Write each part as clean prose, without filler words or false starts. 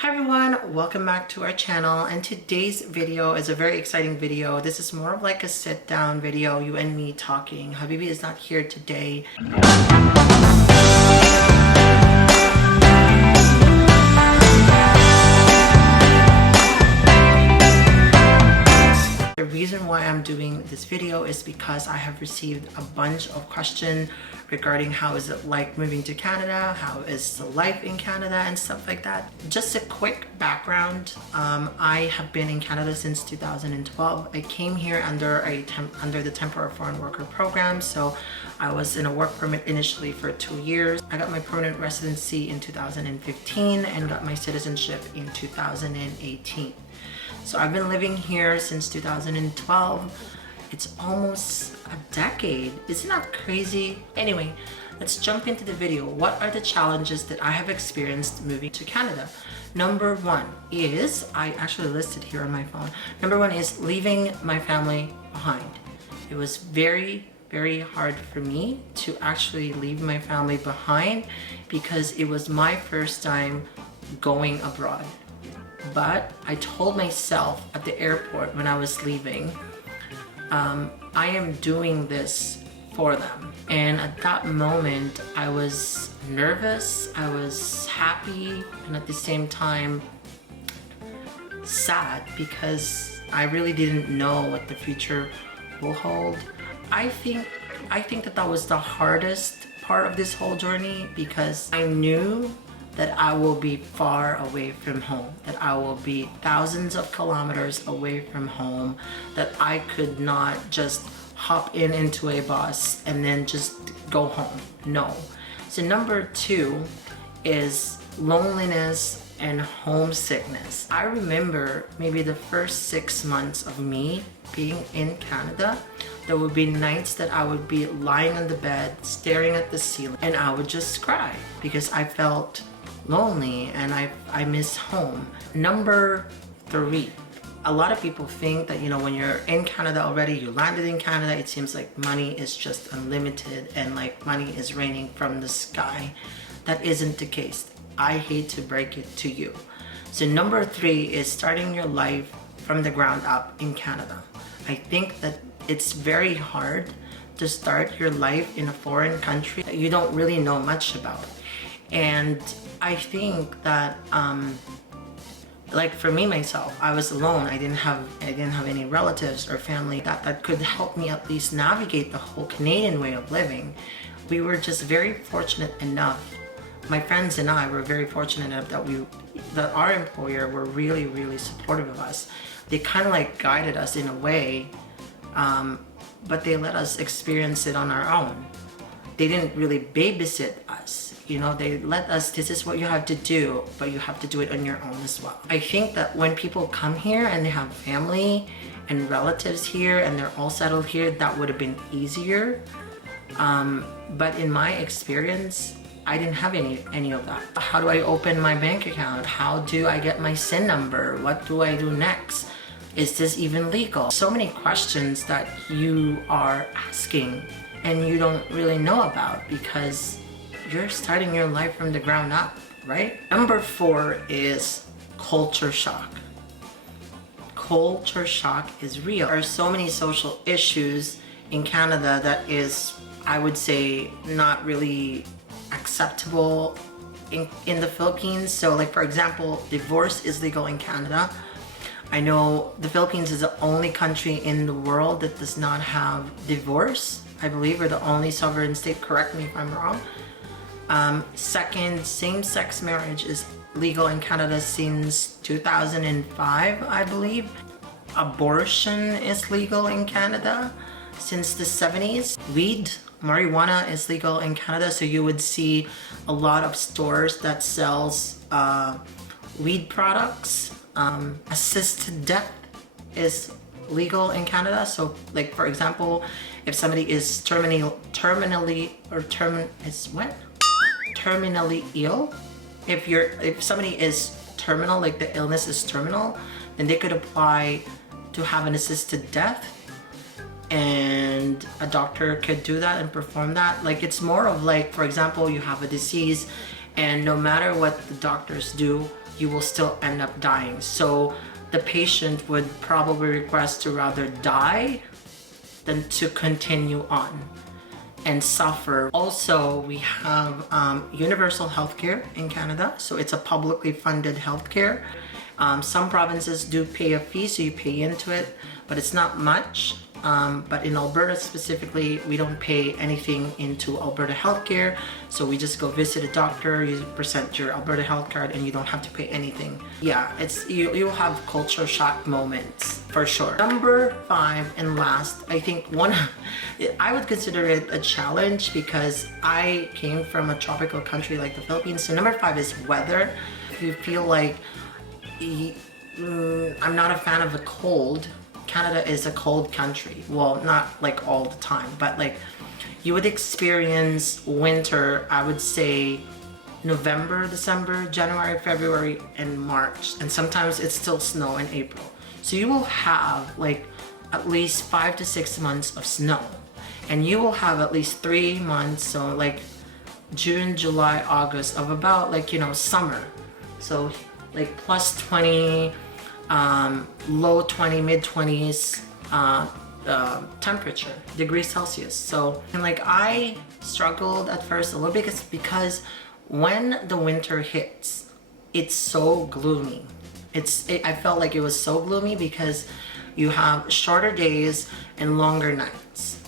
Hi everyone, welcome back to our channel, and today's video is a very exciting video. This is more of like a sit down video, you and me talking. Habibi is not here today. The reason why I'm doing this video is because I have received a bunch of questions regarding how is it like moving to Canada, how is the life in Canada and stuff like that. Just a quick background, I have been in Canada since 2012. I came here under the Temporary Foreign Worker Program, so I was in a work permit initially for 2 years. I got my permanent residency in 2015 and got my citizenship in 2018. So I've been living here since 2012. It's almost a decade. Isn't that crazy? Anyway, let's jump into the video. What are the challenges that I have experienced moving to Canada? Number one is, I actually listed here on my phone. Number one is leaving my family behind. It was very hard for me to actually leave my family behind because it was my first time going abroad. But I told myself at the airport when I was leaving, I am doing this for them. And at that moment, I was nervous, I was happy, and at the same time, sad because I really didn't know what the future will hold. I think that was the hardest part of this whole journey because I knew that I will be far away from home, that I will be thousands of kilometers away from home, that I could not just hop into a bus and then just go home. No. So number two is loneliness and homesickness. I remember maybe the first 6 months of me being in Canada, there would be nights that I would be lying on the bed, staring at the ceiling, and I would just cry because I felt lonely and I miss home. Number three, a lot of people think that, when you're in Canada already, you landed in Canada, it seems like money is just unlimited and like money is raining from the sky. That isn't the case. I hate to break it to you. So number three is starting your life from the ground up in Canada. I think that it's very hard to start your life in a foreign country that you don't really know much about. And I think that like for me myself, I was alone. I didn't have any relatives or family that could help me at least navigate the whole Canadian way of living. We were just very fortunate enough. My friends and I were very fortunate enough that our employer were really supportive of us. They kind of like guided us in a way, but they let us experience it on our own. They didn't really babysit us. They let us, this is what you have to do, but you have to do it on your own as well. I think that when people come here and they have family and relatives here and they're all settled here, that would have been easier. But in my experience, I didn't have any of that. How do I open my bank account? How do I get my SIN number? What do I do next? Is this even legal? So many questions that you are asking and you don't really know about because you're starting your life from the ground up, right? Number four is culture shock. Culture shock is real. There are so many social issues in Canada that is, I would say, not really acceptable in the Philippines. So like, for example, divorce is legal in Canada. I know the Philippines is the only country in the world that does not have divorce, I believe, or the only sovereign state, correct me if I'm wrong. Second, same-sex marriage is legal in Canada since 2005, I believe. Abortion is legal in Canada since the 70s. Weed, marijuana is legal in Canada, so you would see a lot of stores that sells weed products. Assisted death is legal in Canada. So like, for example, if somebody is terminally ill, if somebody is terminal, like the illness is terminal, then they could apply to have an assisted death, and a doctor could do that and perform that. Like, it's more of like, for example, you have a disease and no matter what the doctors do, you will still end up dying. So the patient would probably request to rather die than to continue on and suffer. Also, we have universal healthcare in Canada, so it's a publicly funded healthcare. Some provinces do pay a fee, so you pay into it, but it's not much. But in Alberta specifically, we don't pay anything into Alberta healthcare, so we just go visit a doctor, you present your Alberta health card, and you don't have to pay anything. Yeah, you'll have culture shock moments for sure. Number 5 and last, I think I would consider it a challenge because I came from a tropical country like the Philippines. So number 5 is weather. If you feel like I'm not a fan of the cold, Canada is a cold country. Well, not like all the time, but like you would experience winter, I would say November, December, January, February, and March. And sometimes it's still snow in April. So you will have like at least 5 to 6 months of snow. And you will have at least 3 months, so like June, July, August of about like, summer. So like plus 20, low 20, mid 20s temperature, degrees Celsius. So, and like I struggled at first a little bit because when the winter hits, it's so gloomy. I felt like it was so gloomy because you have shorter days and longer nights.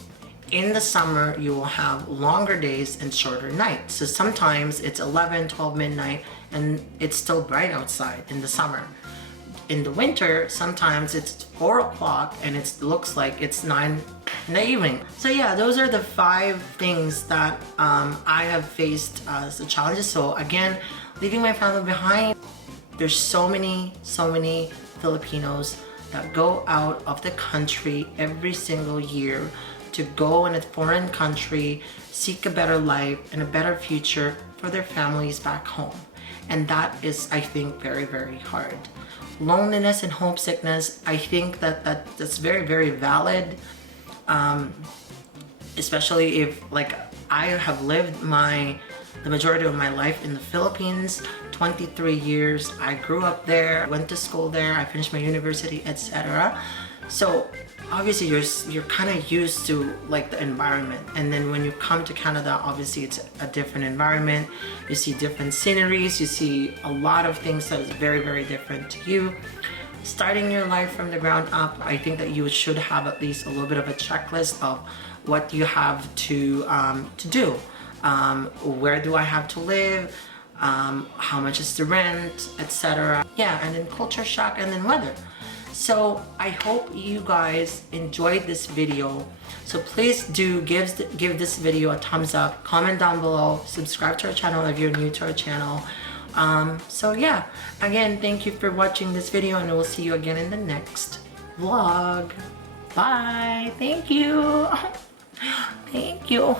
In the summer, you will have longer days and shorter nights. So sometimes it's 11, 12 midnight and it's still bright outside in the summer. In the winter, sometimes it's 4 o'clock and it looks like it's 9 in the evening. So yeah, those are the 5 things that I have faced as the challenges. So again, leaving my family behind, there's so many Filipinos that go out of the country every single year to go in a foreign country, seek a better life and a better future for their families back home. And that is, I think, very, very hard. Loneliness and homesickness, I think that's very, very valid. Especially if like I have lived the majority of my life in the Philippines, 23 years. I grew up there, went to school there, I finished my university, etc. So obviously you're kind of used to like the environment, and then when you come to Canada, obviously it's a different environment. You see different sceneries, you see a lot of things that is very, very different to you. Starting your life from the ground up, I think that you should have at least a little bit of a checklist of what you have to do. Where do I have to live? How much is the rent, etc. Yeah, and then culture shock, and then weather. So I hope you guys enjoyed this video. So please do give this video a thumbs up, comment down below, subscribe to our channel if you're new to our channel. So yeah, again, thank you for watching this video, and we'll see you again in the next vlog. Bye. Thank you. Thank you.